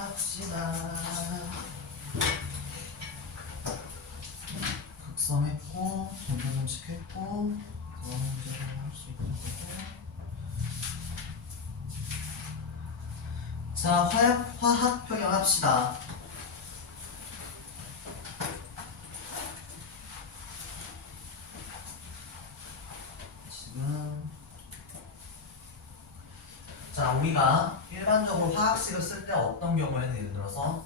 합시다. 극성했고, 전자점식 했고, 그런 문제를 할 수 있는 거고. 자, 화학 평형 합시다. 자, 우리가 일반적으로 화학식을 쓸 때 어떤 경우에는 예를 들어서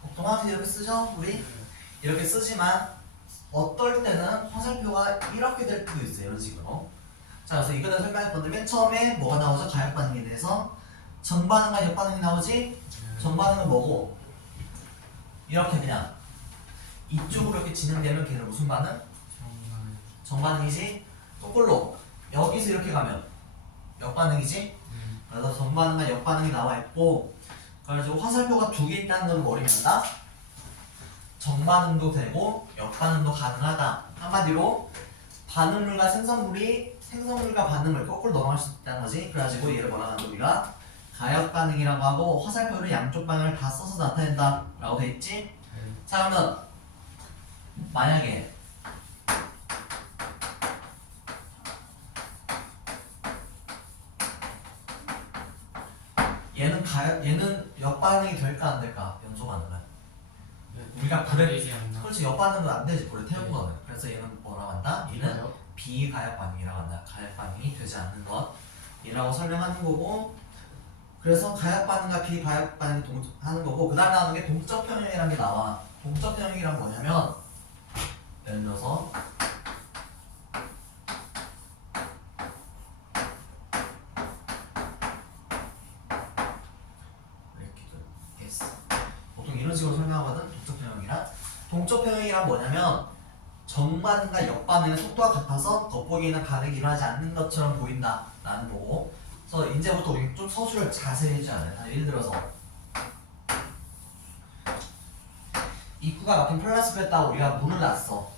보통 화학식 이렇게 쓰죠? 우리? 이렇게 쓰지만 어떨 때는 화살표가 이렇게 될 때도 있어요. 이런 식으로. 자, 그래서 이거를 설명할 건데 맨 처음에 뭐가 나오죠? 가역 반응에 대해서 정반응과 역반응이 나오지? 정반응은 뭐고? 이렇게 그냥 이쪽으로 이렇게 진행되면 걔는 무슨 반응? 정반응이지? 거꾸로 여기서 이렇게 가면 역반응이지? 그래서 정반응과 역반응이 나와 있고, 그래가지고 화살표가 두 개 있다는 걸 머리에 한다? 정반응도 되고 역반응도 가능하다. 한마디로 반응물과 생성물과 반응을 거꾸로 넘어갈 수 있다는 거지. 그래가지고 얘를 뭐라 하는 우리가 가역 반응이라고 하고, 화살표를 양쪽 방향을 다 써서 나타낸다 라고 돼 있지? 자, 그러면 만약에 얘는 역반응이 될까 안 될까? 연소 반응은 우리가 불에 그렇지, 역반응은 안 되지, 불에 태운 거는. 그래서 얘는 뭐라고 한다? 얘는 비가역 반응이라고 한다. 가역 반응이 되지 않는 것이라고 설명하는 거고, 그래서 가역 반응과 비가역 반응이 하는 거고, 그 다음에 나오는 게 동적 평형이라는 게 나와. 동적 평형이란 뭐냐면 예를 들어서 보통 이런 식으로 설명하거든. 동적 평형이란 뭐냐면 정반응과 역반응의 속도가 같아서 겉보기에는 반응이 일어나지 않는 것처럼 보인다 라는 거고, 그래서 이제부터 우리 좀 서술을 자세히 해줘야 돼. 예를 들어서 입구가 막힌 플라스크에다가 우리가 물을 놨어.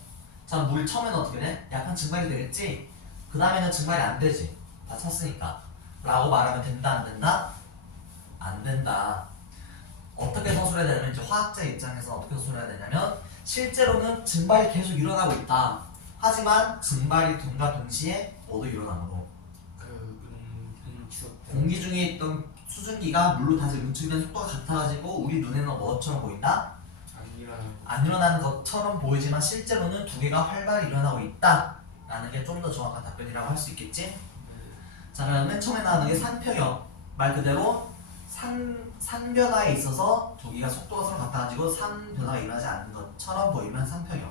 자, 물 처음에는 어떻게 돼? 약간 증발이 되겠지? 그 다음에는 증발이 안 되지. 다 찼으니까 라고 말하면 된다 안 된다? 안 된다. 어떻게 서술해야 되냐면, 이제 화학자 입장에서 어떻게 서술해야 되냐면, 실제로는 증발이 계속 일어나고 있다. 하지만 증발이 됨과 동시에 뭐도 일어나므로 공기 중에 있던 수증기가 물로 다시 응축된 속도가 같아가지고 우리 눈에는 뭐처럼 보인다? 안 일어나는 것처럼 보이지만 실제로는 두 개가 활발히 일어나고 있다 라는 게 좀 더 정확한 답변이라고 할 수 있겠지? 자, 그러면 맨 처음에 나오는 게 산평형. 말 그대로 산변화에 있어서 두 개가 속도가 서로 같아가지고 산변화가 일어나지 않는 것처럼 보이면 산평형.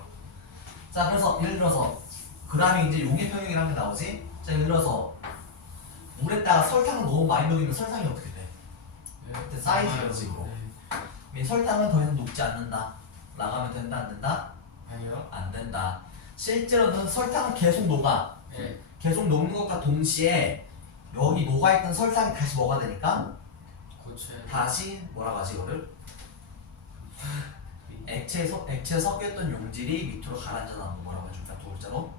자, 그래서 예를 들어서 그 다음에 이제 용해평형이라는 게 나오지? 자, 예를 들어서 물에다가 설탕을 너무 많이 녹이면 설탕이 어떻게 돼? 그때 쌓이지, 이런 식으로. 설탕은 더 이상 녹지 않는다 라고 하면 된다 안 된다? 아니요. 안 된다. 실제로는 설탕은 계속 녹아. 계속 녹는 것과 동시에 여기 녹아있던 설탕이 다시 뭐가 되니까? 다시 뭐라고 하지 이거를? 액체에 섞였던 용질이 밑으로 가라앉아 나오는 거 뭐라고 해줄까? 두 글자로?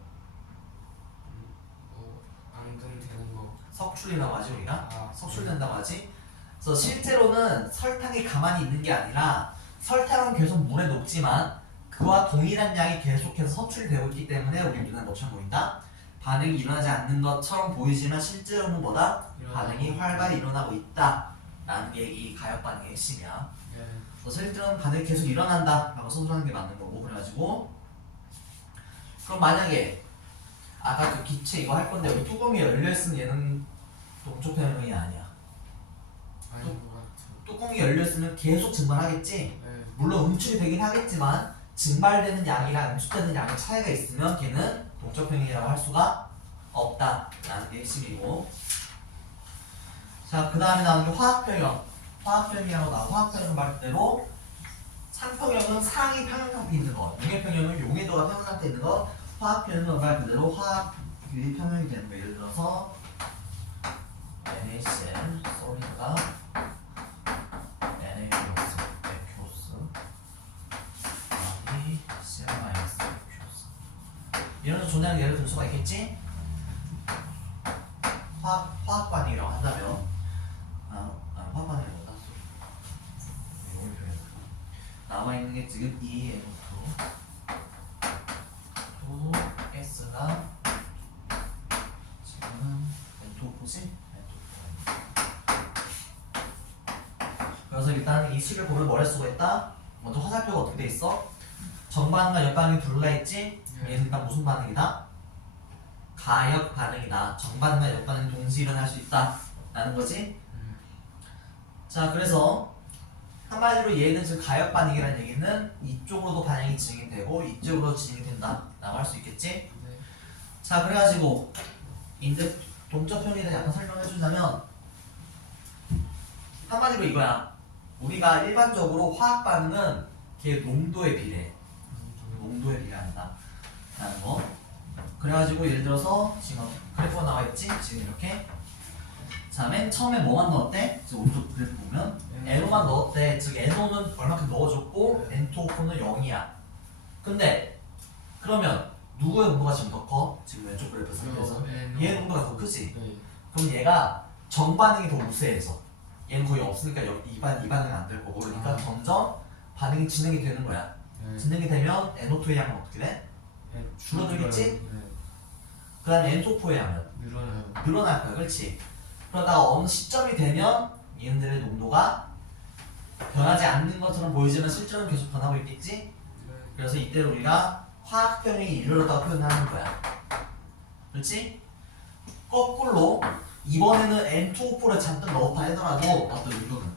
앙금되는 거. 석출이라고 하지 우리가? 석출된다고 하지? 그래서 실제로는 설탕이 가만히 있는 게 아니라 설탕은 계속 물에 녹지만 그와 동일한 양이 계속해서 석출이 되고 있기 때문에 우리 눈에 뭐처럼 보인다? 반응이 일어나지 않는 것처럼 보이지만 실제로는 뭐다? 반응이 활발히 일어나고 있다 라는 게 이 가역 반응의 핵심이야. 그래서 실제로는 반응이 계속 일어난다 라고 서술하는 게 맞는 거고, 그래가지고 그럼 만약에 아까 그 기체 이거 할 건데 여기 뚜껑이 열려있으면 얘는 동적 평형이 아니야. 뚜껑이 열려있으면 계속 증발하겠지? 물론 응축이 되긴 하겠지만 증발되는 양이랑 응축되는 양의 차이가 있으면 걔는 동적 평형이라고 할 수가 없다라는 게 핵심이고, 자, 그 다음에 나오는 게 화학평형. 화학평형이라고 나와. 화학평형 말대로 상평형은 상이 평형 상태에 있는 거, 용해평형은 용해도가 평형 상태에 있는 거, 화학평형은 말 그대로 화학끼리 평형이 되는 거. 예를 들어서 NaCl, 소리가 NaCl, 액효스, CL 마이너스 이런 식 존재하는 예를 들 수가 있겠지? 화학 반응이라고 한다면 화학 반응이 뭐다? 이걸 표현해. 남아 있는 게 지금 ENO2 또 S가 지금은 N2O지? 그래서 일단 이 식을 보면 뭘 할 수가 있다? 먼저 화살표가 어떻게 돼 있어? 정반응과 역반응이 둘러 있지? 얘는 일단 무슨 반응이다? 가역 반응이다. 정반응과 역반응이 동시에 일어날 수 있다 라는 거지. 자, 그래서 한마디로 얘는 지금 가역 반응이라는 얘기는 이쪽으로도 반응이 진행이 되고 이쪽으로 진행이 된다 라고 할 수 있겠지. 네. 자, 그래가지고 인데 동적 편에 대해 약간 설명해 주자면 한마디로 이거야. 우리가 일반적으로 화학 반응은 걔 농도에 비례해. 농도에 비례한다 라는 거. 그래가지고 예를 들어서 지금 그래프가 나와 있지? 지금 이렇게. 자, 맨 처음에 뭐만 넣었대? 지금 오른쪽 그래프 보면 NO만 넣었대. 즉 NO는 얼마큼 넣어줬고 N2O는 0이야. 근데 그러면 누구의 농도가 지금 더 커? 지금 왼쪽 그래프 상태에서 얘 농도가 더 크지? 네. 그럼 얘가 정반응이 더 우세해서 얘는 거의 없으니까 이 반응이 안 될 거고 그러니까 점점 반응이 진행이 되는 거야. 네. 진행이 되면 NO2의 양은 어떻게 돼? 네. 줄어들겠지? 네. 그 다음에 N2O4의 양은 늘어나요. 늘어날 거야. 그렇지? 그러다가 어느 시점이 되면 얘네들의 농도가 변하지 않는 것처럼 보이지만 실제로는 계속 변하고 있겠지? 네. 그래서 이때를 우리가 화학 변형이 이르렀다고 표현하는 거야. 그렇지? 거꾸로 이번에는 N2O4를 잔뜩 넣었다 하더라도 어떤 의도는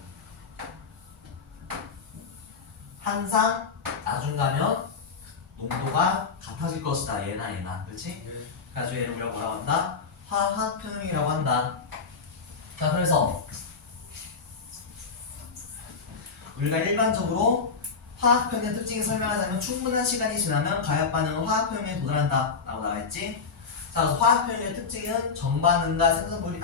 항상 나중 가면 농도가 같아질 것이다. 얘나 그렇지? 네. 그래서 얘를 우리가 뭐라고 한다? 화학 편형이라고 한다. 자, 그래서 우리가 일반적으로 화학 편형 특징을 설명하자면 충분한 시간이 지나면 가역 반응은 화학 편형에 도달한다 라고 나와있지. 자, 그래서 화학 편형의 특징은 정반응과 생성물이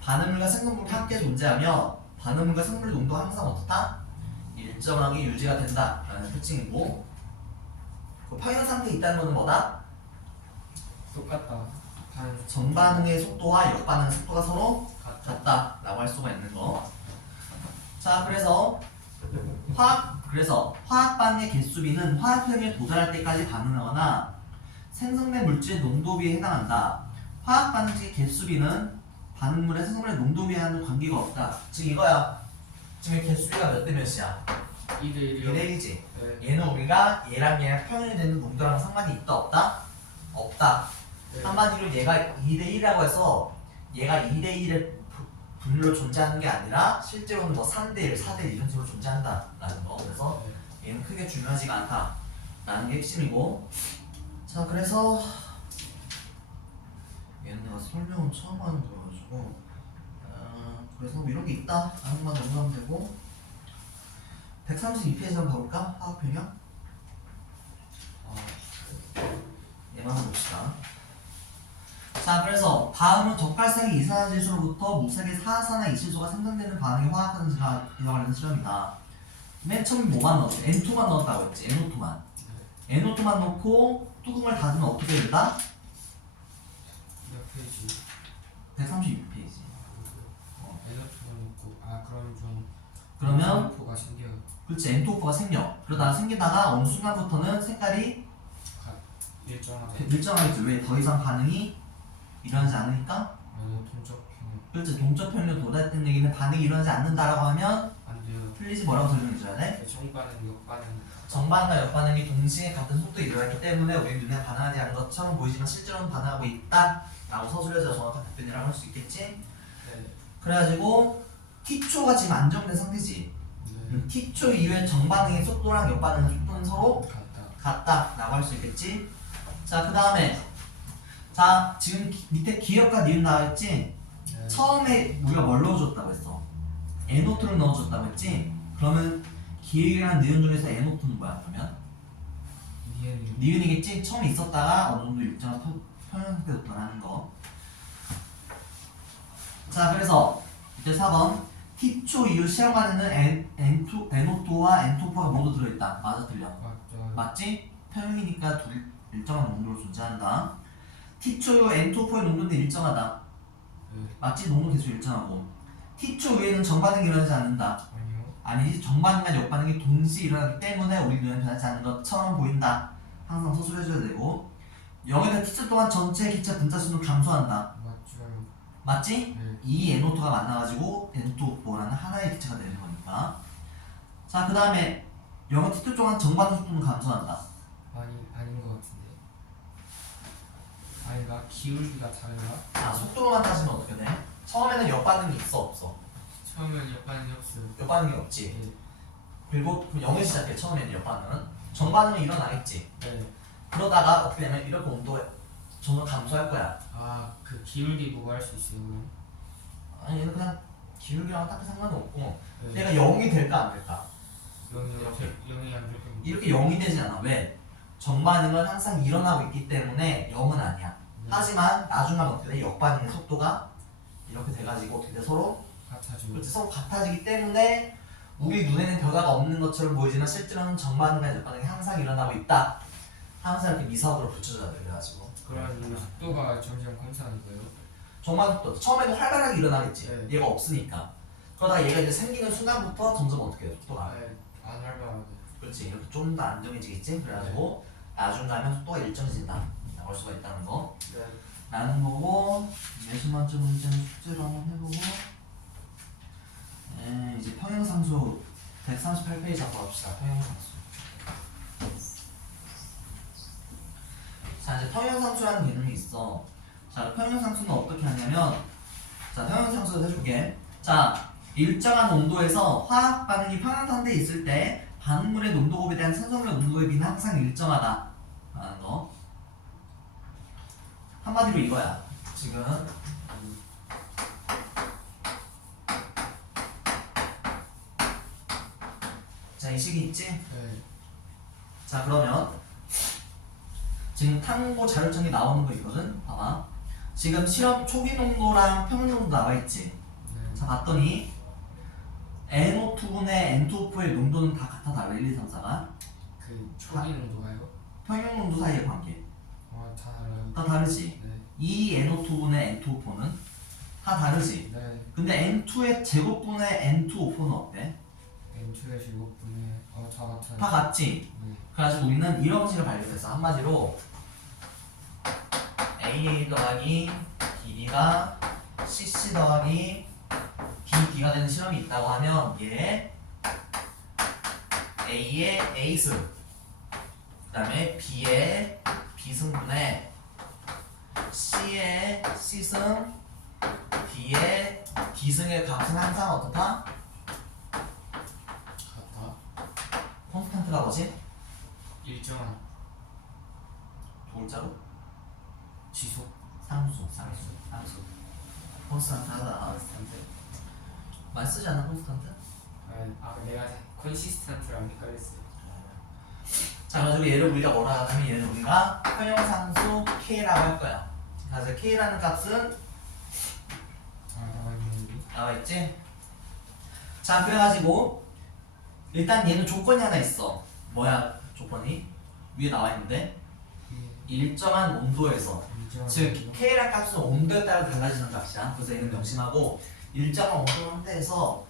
반응물과 생성물이 함께 존재하며 반응물과 생성물 농도가 항상 어떻다? 일정하게 유지가 된다 라는 특징이고, 그 평형 상태에 있다는 것은 뭐다? 똑같다. 반 정반응의 속도와 역반응의 속도가 서로 같다. 같다 라고 할 수가 있는 거. 자, 그래서 화학 반응의 개수비는 화학 편형에 도달할 때까지 반응하거나 생성된 물질의 농도비에 해당한다. 화학 반응식의 개수비는 반응물의 생성물의 농도비와는 관계가 없다. 즉 이거야. 지금 개수비가 몇 대 몇이야? 2대 1이요. 2대 1이지. 네. 얘는 우리가 얘랑 평형이 되는 농도랑 상관이 있다 없다? 없다. 네. 한마디로 얘가 2대 1이라고 해서 얘가 2대 1의 분류로 존재하는 게 아니라 실제로는 뭐 3대 1, 4대 1 이런 식으로 존재한다라는 거. 그래서 네. 얘는 크게 중요하지가 않다라는 게 핵심이고. 자, 그래서 얘는 내가 설명은 처음 하는 거여가지고 그래서 뭐 이런 게 있다 하는 것만 넘어가면 되고, 132페이지 한번 가볼까? 화학 변형? 얘만 한번 봅시다. 자, 그래서 다음은 적발성의 이산화질소로부터 무색의 사산화 이실소가 생성되는 반응의 화학한지가 관련된 실험이다. 맨 처음에 뭐만 넣었지? N2만 넣었다고 했지. NO2만. NO2만 넣고 뚜껑을 닫으면 어떻게 된다? 몇 페이지? 136페이지. 에너트가 있고 그럼 좀 그러면 포가 생겨요. 그렇지, N2O4가 생겨. 그러다가 생기다가 어느 순간부터는 색깔이 일정하게 일정하겠지. 왜? 더 이상 반응이 일어나지 않으니까? 동적 그렇지, 동적 평균에 도달했다는 얘기는 반응이 일어나지 않는다라고 하면 안 돼요. 틀리지 뭐라고 설명해줘야 돼? 정반응, 역반응. 정반응과 역반응이 동시에 같은 속도에 일어났기 때문에 우리 눈에 반응하지 않는 것처럼 보이지만 실제로는 반응하고 있다 라고 서술해서 정확한 답변이라고 할 수 있겠지? 네. 그래가지고 T초가 지금 안정된 상태지. 네. T초 이후에 정반응의 속도랑 역반응의 속도는 서로 같다. 같다 라고 할 수 있겠지? 자, 그 다음에 자, 지금 밑에 기역과 니은 나와있지? 네. 처음에 우리가 뭘 넣어줬다고 했어? NO2를 넣어줬다고 했지? 그러면 기역이랑 니은 중에서 NO2는 뭐야? 그러면? 니은이. 니은이겠지? 처음에 있었다가 어느 정도 일정한 평형 상태로 변하는 거. 자, 그래서 이제 4번 T초 이후 실험관에는 NO2와 N2O가 모두 들어있다. 맞아, 틀려? 맞아요. 맞지? 평형이니까 둘 일정한 농도로 존재한다. T초 N2O4의 농도는 일정하다. 네. 맞지? 농도 계속 일정하고. T초 위에는 정반응이 일어나지 않는다. 아니요. 아니지, 정반응과 역반응이 동시에 일어나기 때문에 우리 눈에 변하지 않는 것처럼 보인다. 항상 서술해줘야 되고. 0에서 T초 동안 전체 기체 분자수는 감소한다. 맞죠. 맞지? 네. 이 N2O2가 만나가지고 N2O4라는 하나의 기체가 되는 거니까. 자, 그 다음에 0에서 T초 동안 정반응 속도는 감소한다. 아닌 것 같은데. 아닌가? 기울기가 다른가? 자, 속도로만 따지면 어떻게 돼? 처음에는 역반응이 있어 없어? 처음엔 역반응이 없어요. 역반응이 없지. 네. 그리고 0에 시작해. 처음에는 역반응은 정반응이 일어나겠지. 네. 그러다가 어떻게 되면 이렇게 온도가 점점 감소할 거야. 아, 그 기울기 보고 할 수 있어요. 그럼? 아니 얘는 그냥 기울기랑 딱히 상관없고 네. 얘가 0이 될까 안 될까? 0이 안 될 겁니다. 이렇게 0이 되지 않아. 왜? 정반응은 항상 일어나고 있기 때문에 0은 아니야. 하지만 나중에 하면 어떻게 돼? 역반응의 속도가 이렇게 돼가지고 어떻게 돼? 서로 같아지고. 그렇지, 서로 같아지기 때문에 우리 눈에는 변화가 없는 것처럼 보이지만 실제로는 정반응과 역반응이 항상 일어나고 있다. 항상 이렇게 미사오로 붙여줘야 돼. 그래가지고 그럼 이 속도가 점점 감소하는 거예요? 정반응 속도 처음에는 활발하게 일어나겠지. 네. 얘가 없으니까. 그러다가 얘가 이제 생기는 순간부터 점점 어떻게 돼? 속도가 안 활발하게. 그렇지, 이렇게 좀 더 안정해지겠지. 그래가지고 나중 가면 속도가 일정해진다. 나올 수가 있다는 거. 네. 라는 거고, 내신 만점 문제는 숙제로 한번 해보고, 이제 평형상수 138페이지 한번 봅시다. 평형상수. 자, 이제 평형상수라는 개념이 있어. 자, 평형상수는 어떻게 하냐면, 자, 평형상수 해줄게. 자, 일정한 온도에서 화학 반응이 평행선대에 있을 때 반응물의 농도곱에 대한 산소물의 농도의 비는 항상 일정하다. 라는 거. 한마디로 이거야. 지금 자, 이 식이 있지? 네. 자, 그러면 지금 탐구 자료청에 나오는 거 있거든? 봐봐. 지금 실험 초기 농도랑 평균 농도 나와 있지? 네. 자, 봤더니 NO2분의 N2O4의 농도는 다 같아 달라. 1, 2, 3, 4가 그 초기 농도가요? 평균 농도 사이의 관계 다 알아요. 다 다르지? 네. 이 NO2분의 N2O4는 다 다르지? 네. 근데 N2의 제곱분의 N2O4는 어때? N2의 제곱분의 다 같아요. 다 같지? 네. 그래가지고 우리는 이런 식으로 발표했어. 한마디로 AA 더하기 BB가 CC 더하기 BD가 되는 실험이 있다고 하면 얘 A의 A승, 그 다음에 B의 B승분의 C의 C승, D의 D승의 값은 항상 어떻다? 같다. 콘스탄트가 뭐지? 일정한 두 글자로? 지속. 상수. 콘스탄트 하다. 컨스탄트. 많이 쓰지 않아, 콘스탄트? 내가 컨시스턴트랑 헷갈렸어요. 자, 그래서 얘를 우리가 뭐라 하냐면 얘는 우리가 평형상수 K라고 할 거야. 그래서 K라는 값은 나와 있는 게. 나와 있지? 자, 그래가지고 일단 얘는 조건이 하나 있어. 뭐야 조건이? 위에 나와 있는데 일정한 온도에서, 즉 K라는 값은 온도에 따라 달라지는 값이야. 그래서 얘는 명심하고 일정한 온도 상태에서,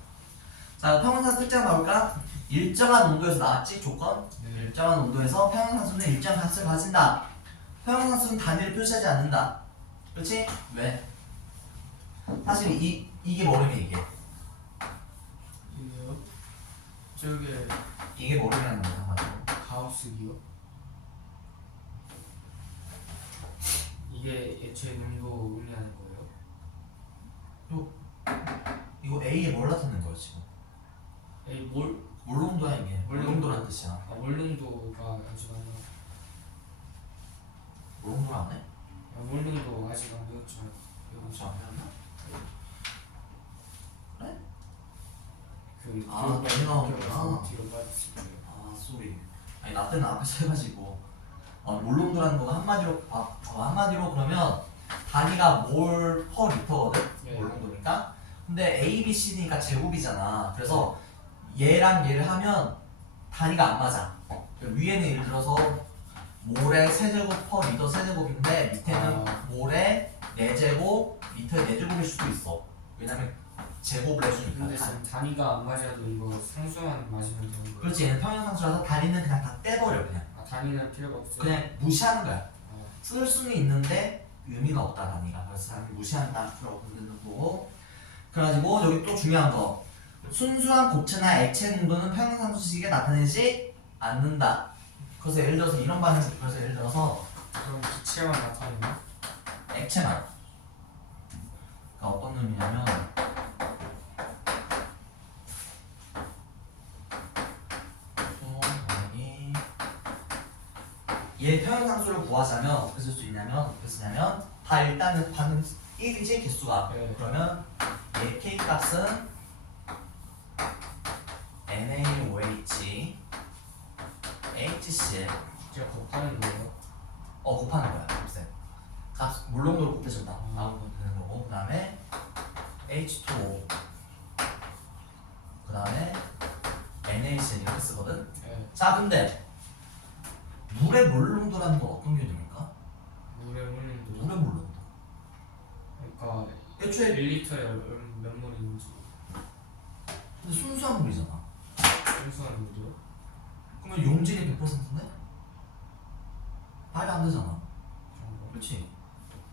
자, 평형상수 특징 나올까? 일정한 온도에서 나왔지 조건? 네. 일정한 온도에서 평형상수는 일정한 값을 가진다. 평형상수는 단위를 표시하지 않는다. 그렇지? 왜? 사실 이게 모르면 이게 이게요? 저게 이게 모르면 거야. 한마디로. 가우스기요? 이게 애초에 농도 의미하는 거예요? 이거 A에 뭘 나타낸 거야 지금? 뭘 몰농도야 이게. 몰농도. 몰농도라는 뜻이야. 몰농도가 아직 안 나와. 몰농도 안 해? 몰농도 아직 안 배웠죠. 혹시 안 배웠나? 그래? 그 많이 나오는구나. 뒤로 빠졌을 거예요. 아, 쏘리. 아니 나 때는 앞에서 해가지고 몰농도라는 거가 한마디로 한마디로 그러면 단위가 몰 퍼 리터거든. 네. 몰농도니까. 근데 A, B, C니까 제곱이잖아. 그래서 얘랑 얘를 하면 단위가 안 맞아. 위에는 예를 들어서 몰의 세제곱 퍼 리터 세제곱인데 밑에는 몰의 4제곱 리터의 4제곱일 수도 있어. 왜냐면 제곱을 해주니까. 근데 지금 단위가 안 맞아도 이거 상수만 맞으면 되는 거예요? 그렇지. 얘는 평형상수라서 단위는 그냥 다 떼버려. 그냥 아, 단위는 필요가 없어요? 그냥 무시하는 거야. 아, 쓸 수는 있는데 의미가 없다 단위가. 그래서 단위 무시한다. 필요 없는 거고. 그래가지고 여기 또 중요한 거. 순수한 고체나 액체 농도는 평형상수식에 나타내지 않는다. 그래서 예를 들어서 이런 반응. 그래서 예를 들어서 그럼 기체만 나타내나? 액체만. 그러니까 어떤 의미냐면 얘 평형상수를 구하자면 어떻게 쓸 수 있냐면 어떻게 쓰냐면 다 일단은 반응 1이지 개수가. 네. 그러면 얘 K 값은 NaOH HCl 제가 곱하는 거예요? 곱하는 거야. 값에 값 물론으로 곱해준다. 아. 나오면 되는 거고. 그 다음에 H2O 그 다음에 NaCl 이렇게 쓰거든. 네. 자 근데 물의 몰농도라는 건 어떤 개념입니까? 물의 몰린도 물의 몰농도. 그러니까 애초에 1리터에 몇 몰인지 근데 순수한 물이잖아. 순수한 물이요? 그러면 용질이 100%인데? 말이 안 되잖아. 그런 거? 그렇지.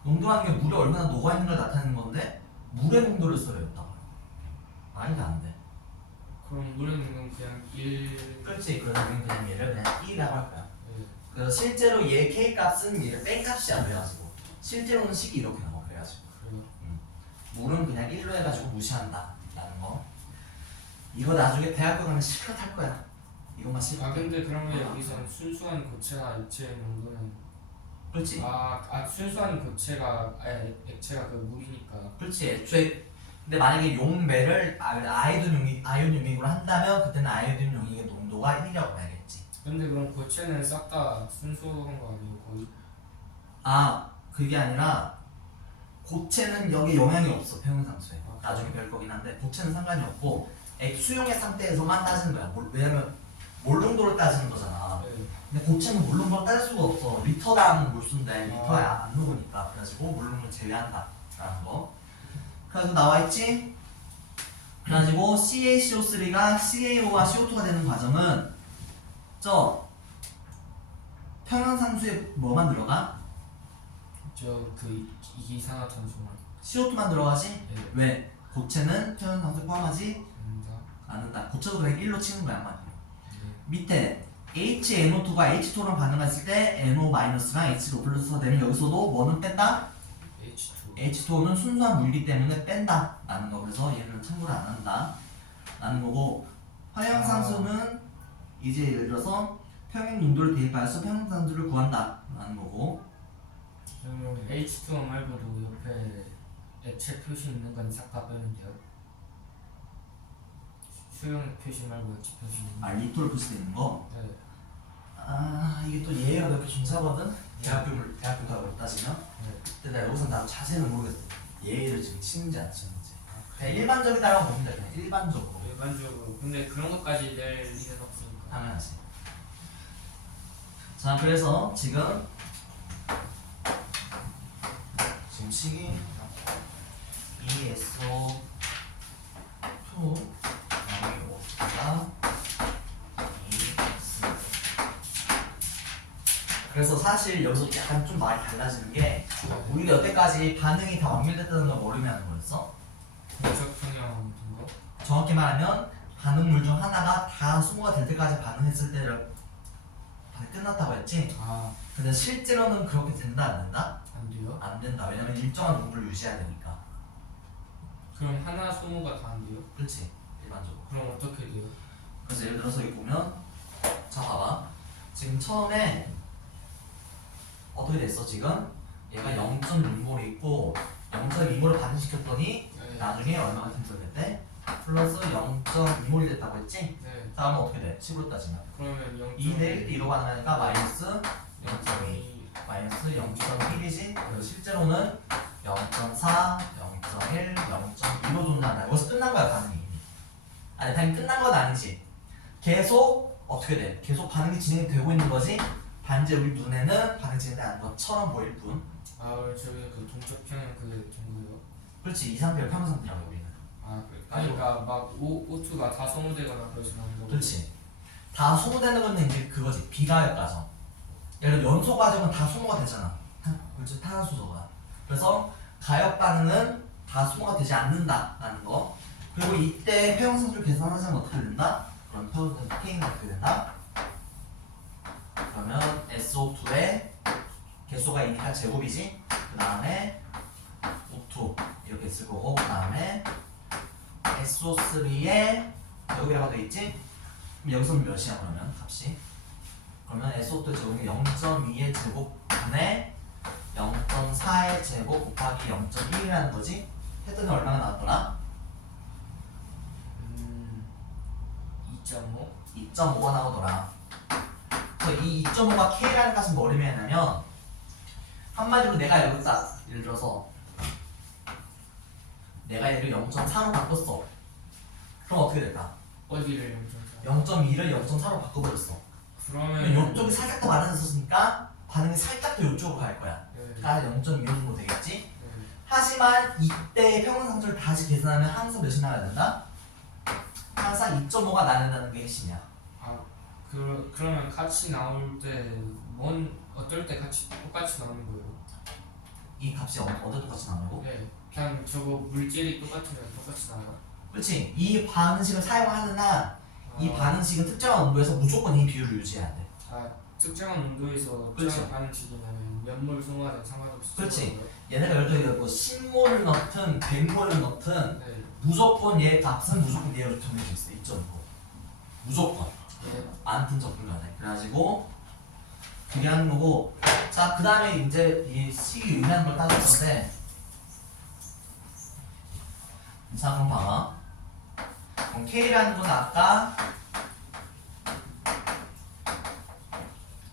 농도라는 게 물에 얼마나 녹아있는 걸 나타내는 건데 물의 농도를 써야겠다. 말이 안 돼. 그럼 물의 농도는 그냥 1... 그렇지. 그래서 우리는 그냥 얘를 그냥 1이라고 할 거야. 네. 그래서 실제로 얘 K 값은 얘 뺀 값이야. 그래가지고 실제로는 식이 이렇게 나와. 그래가지고 그래요? 물은 그냥 1로 해가지고 무시한다 라는 거. 이거 나중에 대학교 가면 실컷 할 거야. 이것만 실컷. 아 근데 그러면 여기서는 순수한 고체나 액체의 농도는 그렇지. 순수한 고체가 액체가 그 물이니까 그렇지. 애초에 근데 만약에 용매를 아이온 용액으로 한다면 그때는 아이온 용액의 농도가 1이라고 봐야겠지. 근데 그럼 고체는 싹 다 순수한 거 아니에요 거의? 그게 아니라 고체는 여기 영향이 없어. 평형상수에. 아, 나중에 배울 거긴 한데 고체는 상관이 없고 수용의 상태에서만 따지는 거야. 왜냐면 몰농도를 따지는 거잖아. 네. 근데 고체는 몰농도를 따질 수가 없어. 리터당 몰수인데 리터에 아. 안 녹으니까. 그래가지고 몰농도를 제외한다 라는 거. 그래가지고 나와있지. 그래가지고 CaCO3가 CaO와 CO2가 되는 과정은 저 평형상수에 뭐만 들어가? 저그 이산화탄소만 CO2만 들어가지? 네. 왜? 고체는 평형상수에 포함하지 됩니다. 않는다. 고체도 그냥 1로 치는 거야 한마디로. 네. 밑에 HNO2가 H2랑 반응했을 때 NO-랑 H2O 플러스가 되면 여기서도 뭐는 뺀다? H2 H2O는 순수한 물이기 때문에 뺀다 라는 거. 그래서 얘는 참고를 안 한다 라는 거고, 평형상수는 이제 예를 들어서 평행 농도를 대입하여서 평형상수를 구한다 라는 거고. 그러면 H2O 말고도 옆에 액체 표시 있는 건 싹 다 빼면 돼요? 수용 표시 말고 액체 표시 있는 거? 리토로 표시되어 있는 거. 네. 이게 또 예외가 몇 개 중사거든? 대학교 가고 따지면. 네. 근데 나 여기서 나도 자세는 모르겠어. 예의를 지금 치는지 안 치는지. 그냥 일반적이다라고 보면 돼. 그냥 일반적으로. 일반적으로 근데 그런 것까지 낼 리는 없으니까. 당연하지. 자, 그래서 지금 식이 ESO2 오스가 EX. 그래서 사실 여기서 약간 좀 말이 달라지는 게, 우리가 여태까지 반응이 다 완결됐다는 걸 뭐를 의미하는 거였어? 공적 평형 같은 거? 정확히 말하면 반응물 중 하나가 다 수모가 될 때까지 반응했을 때를 끝났다고 했지? 근데 실제로는 그렇게 된다 안 된다? 안 돼요? 안 된다. 왜냐면 일정한 농도를 유지해야 되니까. 그럼 하나 소모가 다 안 돼요? 그렇지. 일반적으로. 그럼 어떻게 돼요? 그래서 예를 들어서 여기 보면, 자 봐봐. 지금 처음에 어떻게 됐어 지금? 얘가 0.6몰이 있고 0.2몰을 반응시켰더니 네. 나중에 얼마가 된소됐대? 플러스 0.2몰이 됐다고 했지? 네. 다음은 어떻게 돼? 10으로 따지면 그러면 0. 2 대 1로 반응하니까 마이너스 0.2 0.2 마이너스 0.1이지? 그리고 실제로는 0.4, 0.1, 0.2로 존재한다. 여기서 끝난 거야 반응이. 아니 반응이 끝난 건 아니지. 계속 어떻게 돼? 계속 반응이 진행이 되고 있는 거지. 반대 우리 눈에는 반응이 진행되지 않는 것처럼 보일 뿐. 아 저기 그 동적 평형 그 정도요? 그렇지. 이상별 평상이라고 우리는. 아 그러니까 막 O2가 다 소모되거나 그러진 않는 거고. 그렇지. 다 소모되는 건 이제 그거지. 비가역 과정. 예를 들어 연소 과정은 다 소모가 되잖아. 그렇지. 탄화수소가. 그래서 가역 반응은 다 소모가 되지 않는다라는 거. 그리고 이때 폐형상수를 계산하자면 어떻게 된다? 그럼 폐형상수 K는 어떻게 된다? 그러면 SO2의 개수가 2니까 제곱이지. 그 다음에 O2 이렇게 있을 거고, 그 다음에 SO3의 제곱이라고 돼 있지? 그럼 여기서는 몇이야 그러면 값이? 그러면 SO2의 제곱이 0.2의 제곱분의 0.4의 제곱 곱하기 0.1이라는 거지? 했더니 얼마나 나왔더라? 2.5? 2.5가 나오더라. 그래서 이 2.5가 K라는 값은 뭘 의미하냐면 한마디로 내가 여기 딱 예를 들어서 내가 얘를 0.4로 바꿨어. 그럼 어떻게 될까? 어디를 0.2를 0.4로 바꿔버렸어. 그러면 이쪽이 살짝 더 많아졌으니까 반응이 살짝 더 이쪽으로 갈 거야. 그러니까 0.2 정도 되겠지? 하지만 이때 평균상수를 다시 계산하면 항상 몇이 나와야 된다? 항상 2.5가 나는다는 게 핵심이야. 아 그러면 같이 나올 때 어떨 때 같이 똑같이 나오는 거예요? 이 값이 어디 똑같이 나오고? 네 그냥 저거 물질이 똑같으면 똑같이 나와요? 그렇지. 이 반응식을 사용하는 한 이 반응식은 특정한 온도에서 무조건 이 비율을 유지해야 돼. 아 특정한 온도에서 그렇지. 특정한 반응식이면 몇 몰 소모하든 상관없이 그렇지. 얘네가 예를 들어 뭐 10몰을 넣든 100몰을 넣든 네. 무조건 얘 값은 무조건 얘로 정해져 있어. 2.5. 무조건. 네. 많든 적든 간에. 그래가지고 그게 하는 거고. 자, 그 다음에 이제 이 식이 의미하는 걸 따질 건데. 자, 그럼 봐봐. 그럼 K라는 건 아까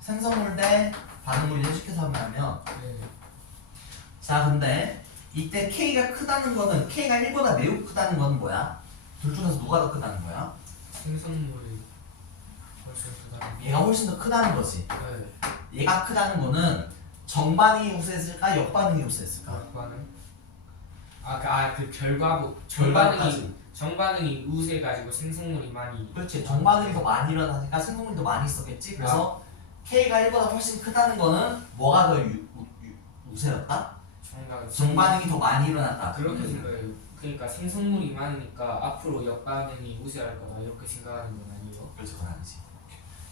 생성물 대 반응물이 쉽게 설명하면, 네. 자, 근데 이때 K가 크다는 거는 K가 1보다 매우 크다는 건 뭐야? 둘 중에서 누가 더 크다는 거야? 생성물이 훨씬 크다. 얘가 훨씬 더 크다는 거지. 네. 얘가 크다는 거는 정반응이 우세했을까? 역반응이 우세했을까? 반응? 그 결과부 결과까지. 정반응이 우세해가지고 생성물이 많이. 그렇지. 정반응이 더 많이 일어나니까 생성물이 더 많이 있었겠지. 그래서 K가 1보다 훨씬 크다는 거는 뭐가 더 우세였다? 정반응이 더 많이 일어났다. 그렇게 생각해요. 그러니까 생성물이 많으니까 앞으로 역반응이 우세할 거다 이렇게 생각하는 건 아니에요? 그렇지, 그건 아니지.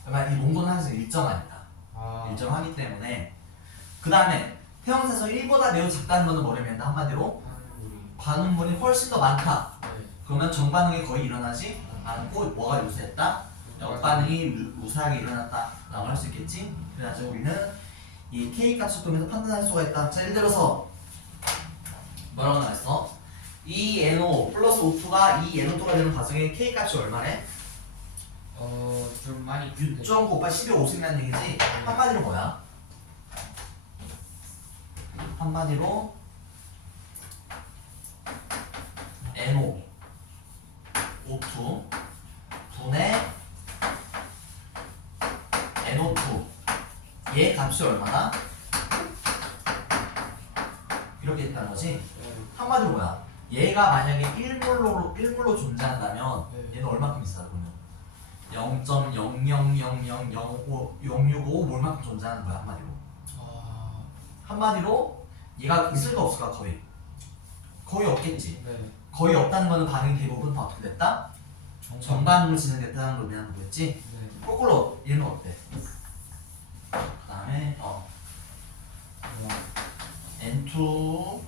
그러면 이 농도는 항상 일정하니까. 아. 일정하기 때문에. 그 다음에 태형에서 1보다 매우 작다는 거는 뭐냐면 한마디로 반응물이. 반응물이 훨씬 더 많다. 네. 그러면 정반응이 거의 일어나지 않고 뭐가 우세했다? 역반응이 우세하게 일어났다 라고 할 수 있겠지? 그래서 우리는 이 K 값을 통해서 판단할 수가 있다. 자, 예를 들어서 뭐라고 나왔어? 이 NO 플러스 O2가 이 NO2가 되는 과정에 K 값이 얼마래? 좀 많이 6.9 곱하기 12.5씩이라는 얘기지? 한마디로 뭐야? 한마디로 NO O2 분의 NO2 얘 값이 얼마나? 이렇게 있다는 거지? 네. 한마디로 뭐야? 얘가 만약에 1몰로 존재한다면 네. 얘는 얼마큼 있어 그러면? 0.0000065 몰만큼 존재하는 거야 한마디로. 아. 한마디로 얘가 있을까 없을까 거의 없겠지. 네. 거의 없다는 거는 반응이 대부분 다 어떻게 됐다? 정반응으로 진행됐다는 걸 의미하는 거겠지? 네. 거꾸로 얘는 어때? 그 다음에 N2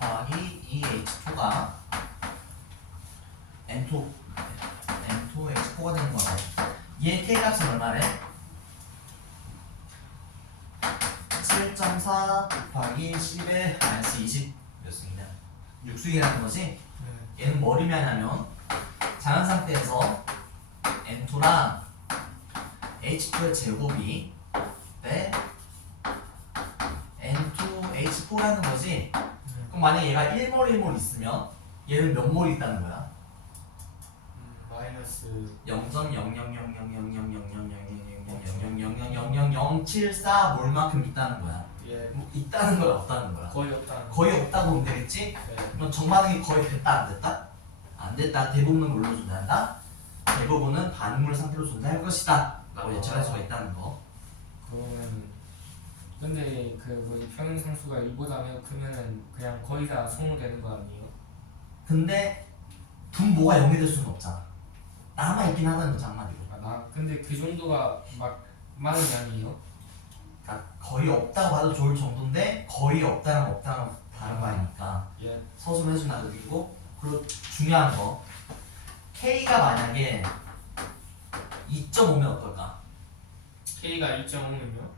더하기 2H2가 N2H4가 되는 거야. 얘 K값은 얼마래? 7.4 곱하기 10의 마이너스 20 몇 승이냐? 6승이라는 거지? 네. 얘는 뭘 의미하냐면 자연 상태에서 N2랑 H2의 제곱이 대 N2H4라는 거지? 그럼 만약에 얘가 1몰 1몰 있으면 얘는 몇 몰이 있다는 거야? 마이너스 마이너스 0.0000000000000000074 몰만큼 있다는 거야. 예 뭐 있다는 거야, 없다는 거야? 거의 없다는 거. 거의 없다고 보면 되겠지? 네. 그럼 정반응이 거의 됐다, 안 됐다? 안 됐다. 대부분은 뭘로 존재한다? 대부분은 반응물 상태로 존재할 것이다 라고 예측할 수가 있다는 거. 그러면 근데 그 평행상수가 2보다 매우 크면은 그냥 거의 다 소모되는 거 아니에요? 근데 분모가 0이 될 수는 없잖아. 남아있긴 하다는 거지, 한마디로. 나 근데 그 정도가 막 많은 양이에요? 그러니까 거의 없다고 봐도 좋을 정도인데 거의 없다랑 없다랑 다른 거 아니니까 예 서술을 해준다. 그리고 중요한 거, K가 만약에 2.5면 어떨까? K가 1.5면요?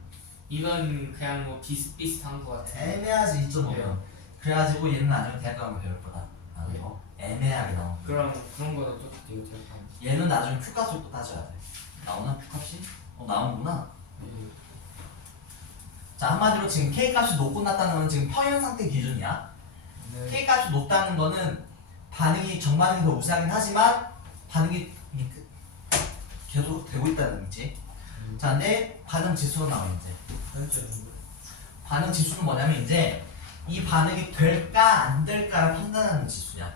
이건 그냥 뭐 비슷비슷한 거 같아요. 애매하지, 2.5면. 네. 그래가지고 얘는 나중에 대학 가면 배울 거다. 아는 거. 애매하게 나온 거. 그런 거는 어떻게 돼요? 제가 얘는 나중에 Q값을 또 따져야 돼. 나오나 Q값이? 나오는구나. 네. 자, 한마디로 지금 K값이 높고 낮다는 건 지금 평형 상태 기준이야. 네. K값이 높다는 거는 정반응이 더 우세하긴 하지만 반응이 계속 되고 있다는 얘기지. 자, 근데 반응 지수로 나와 이제. 반응 지수는 뭐냐면 이제 이 반응이 될까 안 될까를 판단하는 지수야.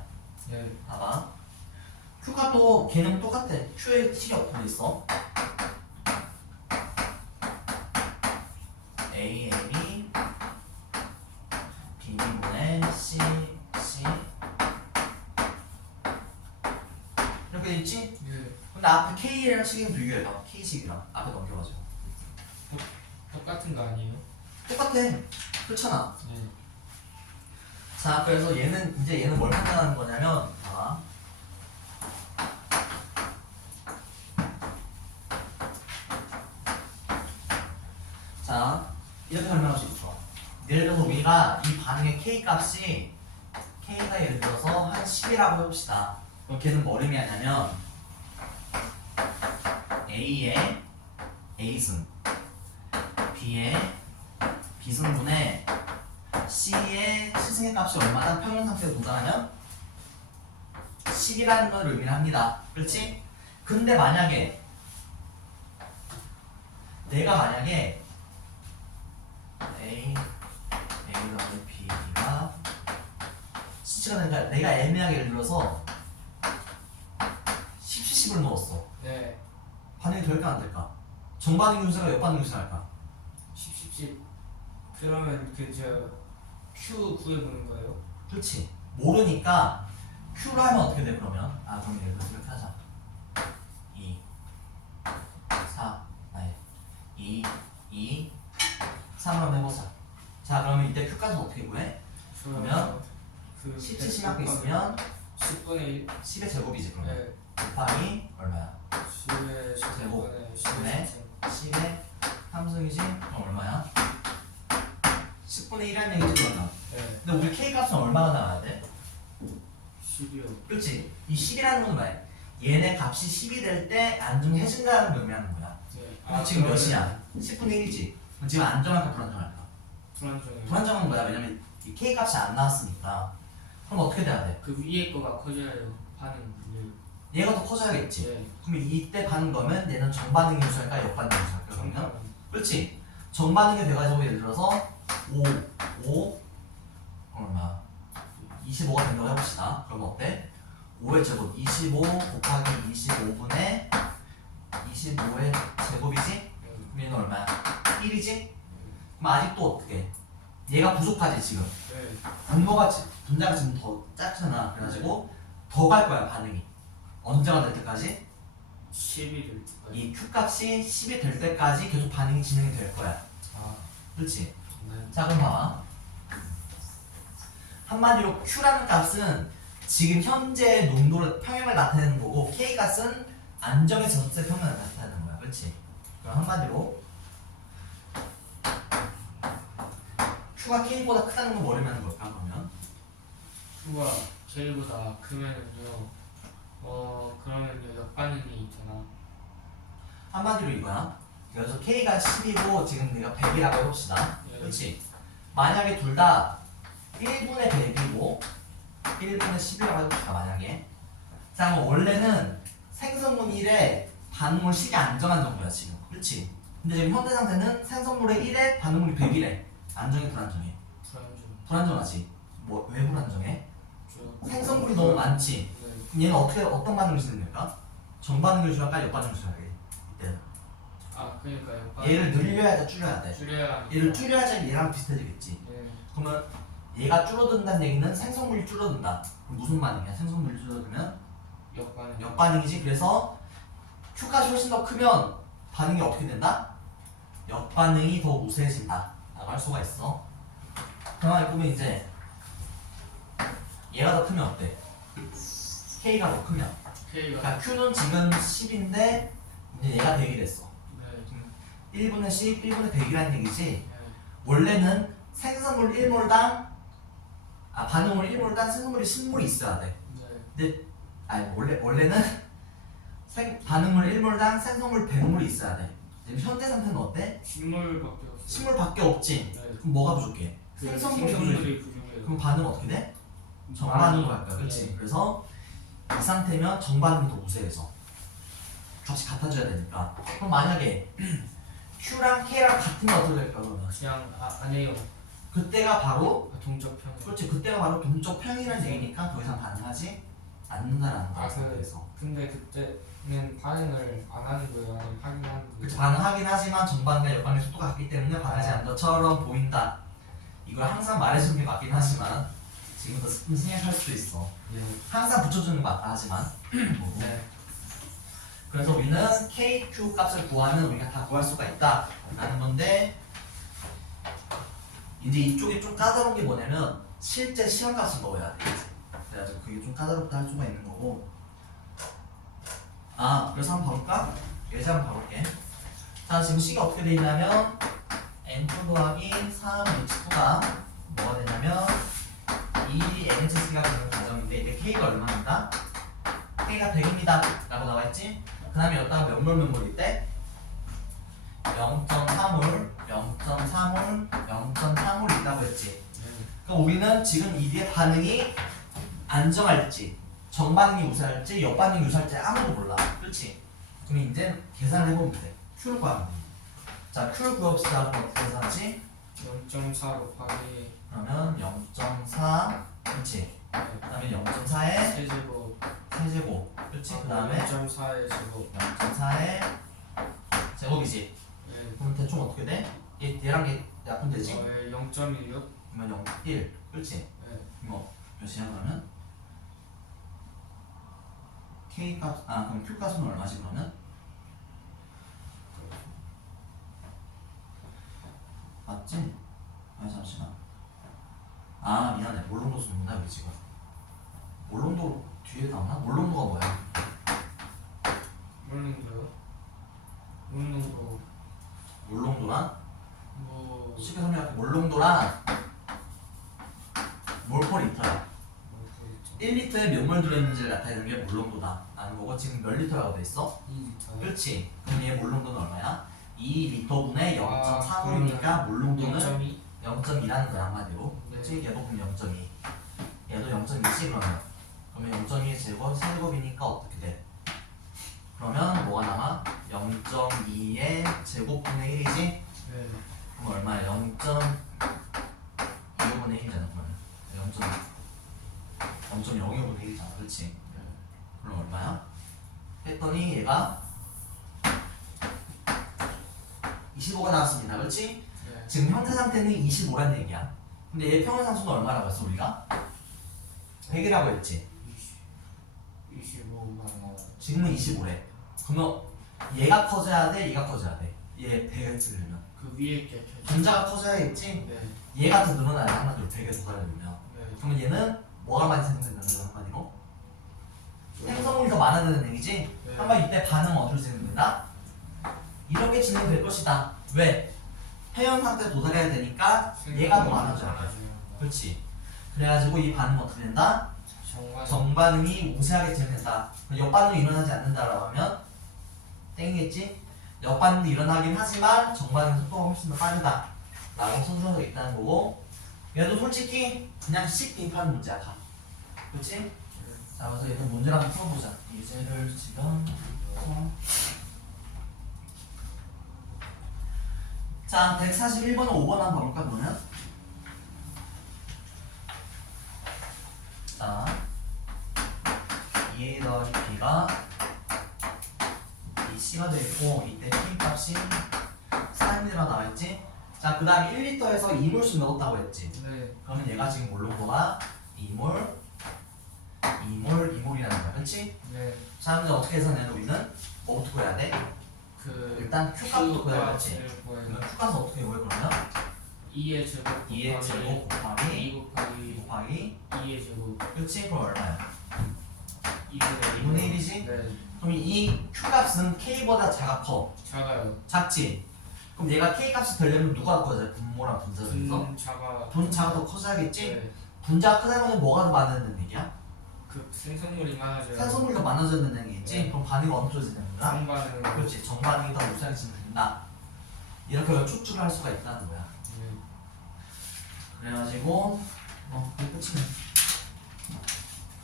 예. 봐봐. Q가 또 개념 똑같아. Q에 식이 어떻게 있어? A, A이 B분의 C, C 이렇게 돼 있지? 예. 근데 앞에 K랑 식이랑 비교해봐. K식이랑 앞에 넘겨가지고 똑같은 거 아니에요? 똑같아. 그렇잖아. 예. 자, 그래서 얘는 뭘 판단하는 거냐면, 봐봐. 자, 이렇게 설명할 수 있어. 예를 들어서 우리가 이 반응의 K 값이 K가 예를 들어서 한 10이라고 해봅시다. 그럼 걔는 뭘 의미하냐면 A의 A승, B의 B승분의 C의 C승의 값이 얼마나 평형 상태로 동작하면 10이라는 걸 의미를 합니다. 그렇지? 근데 만약에 내가 A 더하기 B가 C가 되니까 내가 애매하게 예를 들어서 10cc를 넣었어. 네. 반응이 될까 안 될까? 정반응 유사가 역반응 유사할까? 10. 그러면 Q 구해보는 거예요? 그렇지. 모르니까 Q로 하면 어떻게 돼 그러면? 그럼 예를 들어서 이렇게 하자. 2 4 2 3으로 해보자. 자, 그러면 이때 Q까지 어떻게 구해? 그러면 10cc만큼 있으면 10분의 1. 10의 제곱이지 그러면. 네. 곱하기 얼마야? 10의 제곱. 10분의 10의 3승이지? 그럼 얼마야? 10분의 1이라는 얘기지 그러면. 네. 근데 우리 K값은 얼마나 나와야 돼? 10이요. 그렇지? 이 10이라는 건 뭐야? 얘네 값이 10이 될 때 안정해진다는 걸 의미하는 거야. 네. 근데 지금 몇이야? 10분의 1이지? 그럼 지금 안정할까 불안정할까? 불안정해요. 불안정한 거야. 왜냐면 이 K값이 안 나왔으니까. 그럼 어떻게 돼야 돼? 그 위에 거가 커져요. 반응. 얘가 더 커져야겠지? 네. 그럼 이때 반응 거면 얘는 정반응이 유수할까 역반응이 유수할까? 그러면? 정답은 그렇지? 정반응이 돼가지고 예를 들어서 5 얼마? 25가 된다고 해봅시다. 그럼 어때? 5의 제곱 25 곱하기 25분의 25의 제곱이지? 그럼 얘는 얼마야? 1이지? 그럼 아직도 어떻게? 얘가 부족하지 지금. 네. 분자가 지금 더 작잖아. 그래가지고 더 갈 거야 반응이. 언제가 될 때까지? 10이 될 때까지. 이 Q값이 10이 될 때까지 계속 반응이 진행이 될 거야. 그렇지? 네. 자, 그럼 봐봐. 한마디로 Q라는 값은 지금 현재 농도를 평형을 나타내는 거고 K값은 안정의 전체 평형을 나타내는 거야. 그렇지? 그럼 한마디로 Q가 K보다 크다는 건 뭘 의미하는 걸까 그러면? Q가 K보다 크면은요. 그러면요 역반응이 있잖아. 한마디로 이거야. 그래서 K가 10이고 지금 내가 100이라고 해봅시다. 네. 그렇지? 만약에 둘 다 1분의 100이고 1분의 10이라고 해봅시다. 만약에. 자, 그럼 원래는 생성물 1에 반응물 식이 안정한 정도야 지금. 그렇지? 근데 지금 현재 상태는 생성물의 1에 반응물이 100이래. 안정해 불안정해? 불안정. 불안정하지. 뭐 왜 불안정해? 저. 생성물이 너무 많지. 네. 그럼 얘는 어떤 반응을 시작됩니까? 정반응을 시작할까 역반응을 시작하게? 이때 아 그러니까요. 얘를 늘려야 돼 줄여야 돼? 줄여야. 얘를 줄여야지 얘랑 비슷해지겠지. 네. 그러면 얘가 줄어든다는 얘기는 생성물이 줄어든다. 그럼 무슨 반응이야? 생성물이 줄어들면 역반응. 역반응이지. 그래서 Q가 훨씬 더 크면 반응이 어떻게 된다? 역반응이 더 우세해진다 라고 할 수가 있어. 가만히 보면 이제 얘가 더 크면 어때? K가 더 크면 K가. 그러니까 Q는 지금 10인데 이제 얘가 100이 됐어. 네. 1분의 10, 1분의 100이라는 얘기지. 네. 원래는 생성물 1몰당 반응물 1몰당 생성물이 10몰이 있어야 돼. 네. 근데 원래는 반응물 1몰당 생성물 100몰이 있어야 돼. 지금 현재 상태는 어때? 식물밖에 없어요. 10몰밖에 없지. 네. 그럼 뭐가 부족해? 그 생성물이 부족해. 생성물이 부족해요. 그럼 반응 어떻게 돼? 정반응으로 갈까? 그렇지? 네. 그래서 이 상태면 정반응이 더 우세해서 값이 같아져야 되니까. 그럼 만약에 Q랑 K랑 같으면 어떻게 될까 그러면? 그냥 안 해요. 그때가 바로 동적평. 그렇지, 그때가 바로 동적 평이라는 얘기니까 더 이상 반응하지 않는다라는 거야. 상태에서. 근데 그때는 반응을 안 하는 거예요. 아니면 하긴 하는 거예요. 그렇지, 반응하긴 하지만 정반응과 역반응의 속도가 같기 때문에 반응하지 않는 것처럼 보인다. 이걸 항상 말해주는 게 맞긴 하지만 지금부터 생략할 수도 있어. 네. 항상 붙여주는 게 맞다 하지만 네. 그래서 우리는 K, Q 값을 구하면 우리가 다 구할 수가 있다 라는 건데, 이제 이쪽이 좀 까다로운 게 뭐냐면 실제 시험값을 넣어야 돼. 그래가지고 그게 좀 까다롭다 할 수가 있는 거고. 그래서 한번 봐볼까? 예제 한번 봐볼게. 자, 지금 식이 어떻게 돼 있냐면 n2 더하기 3h2가 뭐가 되냐면 이 NHC가 되는 과정인데 이게 K가 얼마입니다? K가 100입니다 라고 나와있지? 그 다음에 여기다가 몇몰 있대? 0.3몰, 0.3몰, 0.3몰 있다고 했지. 그럼 우리는 지금 이 뒤에 반응이 안정할지, 정반응이 우세할지, 역반응이 우세할지 아무도 몰라. 그렇지? 그럼 이제 계산을 해보면 돼. Q를 구하면 돼. 자, Q를 구합시다. 그럼 어떻게 계산하지? 0.4 곱하기. 그러면 0.4, 그렇지? 그 다음에 0.4에 세제곱. 세제곱, 그렇지? 그 다음에 0.4의 제곱. 0.4의 제곱이지. 네. 그럼 대충 어떻게 돼? 얘랑 얘 약분 되지? 0.16. 그러면 0, 1, 그렇지? 네. 뭐 몇이야 그러면? K 값, 그럼 Q 값은 얼마지 그러면? 맞지? 잠시만. 미안해. 몰롱도 쓰는구나 우리 지금. 몰롱도 뒤에 나오나? 몰롱도가 뭐야? 물론도요. 물론도. 몰롱도랑 뭐. 쉽게 설명할게. 몰롱도랑 몰포리터야. 뭐 있죠? 1리터에 몇 몰 들어있는지를 나타내는 게 몰롱도다 라는 거고, 지금 몇 리터라고 돼 있어? 2리터. 그렇지. 그럼 얘 몰롱도는 얼마야? 2리터분의 0.45이니까 그러면 몰롱도는 0.2. 0.2라는 거야 한마디로. 네. 그렇지? 얘도 그럼 0.2. 얘도 0.2지 그러면. 그러면 0.2의 제곱, 세제곱이니까 어떻게 돼? 그러면 뭐가 남아? 0.2의 제곱분의 1이지? 네. 그럼 얼마야? 0.25분의 1이잖아 그러면. 0.05분의 1이잖아. 그렇지? 그럼 얼마야? 했더니 얘가 25가 나왔습니다. 그렇지? 네. 지금 현재 상태는 25란 얘기야. 근데 얘 평균상수는 얼마라고 했어 우리가? 100이라고 했지. 25만 원. 지금은 25래. 그러면 얘가 커져야 돼? 얘가 커져야 돼? 얘 100을 쓰려면 그 위에 게 켜져. 분자가 커져야겠지? 네. 얘가 더 늘어나야 돼. 한마디로 100에 도달하려면. 네. 그러면 얘는 뭐가 많이 생성된다는 거야 한마디로? 생성물이 더 많아야 되는 얘기지? 네. 한번 이때 반응은 어디로 진행된다? 이렇게 진행될 것이다. 왜? 회원 상태에 도달해야 되니까 얘가 더 많아져야 돼. 그렇지. 그래가지고 이 반응은 어떻게 된다? 정반응이 우세하게 진행된다. 역반응이 일어나지 않는다라고 하면 땡이겠지? 역반응도 일어나긴 하지만 정반응 속도가 훨씬 더 빠르다 라고 선수하고 있다는 거고, 얘도 솔직히 그냥 식 대입하는 문제야 다. 그렇지? 자, 그래서 일단 문제를 한번 풀어보자. 예제를 지금 자, 141번은 5번 한번 가볼까 그러면? 자, 2a 더하기 b가 이 c가 되있고 이때 k 값이 4m이라 나와있지? 자, 그 다음에 1리터에서 2몰씩 넣었다고 했지? 네. 그러면 얘가 지금 몰롱도가 2몰, 2몰이라는 거야, 그렇지? 네. 자, 이제 어떻게 해서는 우리는 뭐부터 구해야 돼? 그 일단 Q값부터 구해야겠지? 값을 구해요. 그러면 Q값은 어떻게 구해 그러면? 2의 제곱 2의 제곱 곱하기 2 곱하기 곱하기 2의 제곱 그렇지? 그럼 얼마야? 2분의 1이지? 네. 그럼 이 Q값은 K보다 작아 커? 작아요. 작지? 그럼 얘가 K값이 되려면 누가 커져야 돼? 분모랑 분자 중에서? 분자가 더 커져야겠지? 네. 분자가 크다면 뭐가 더 많아진다는 얘기야? 그 생성물이 많아져요. 산소물이 더 많아진다는 얘기지? 네. 그럼 반응이 어느 쪽이 되는 거야? 정반응. 그렇지, 정반응이 더 우수해지면 된다. 이렇게 추측을 할 수가 있다는 거야. 네. 그래가지고 그게 끝이네.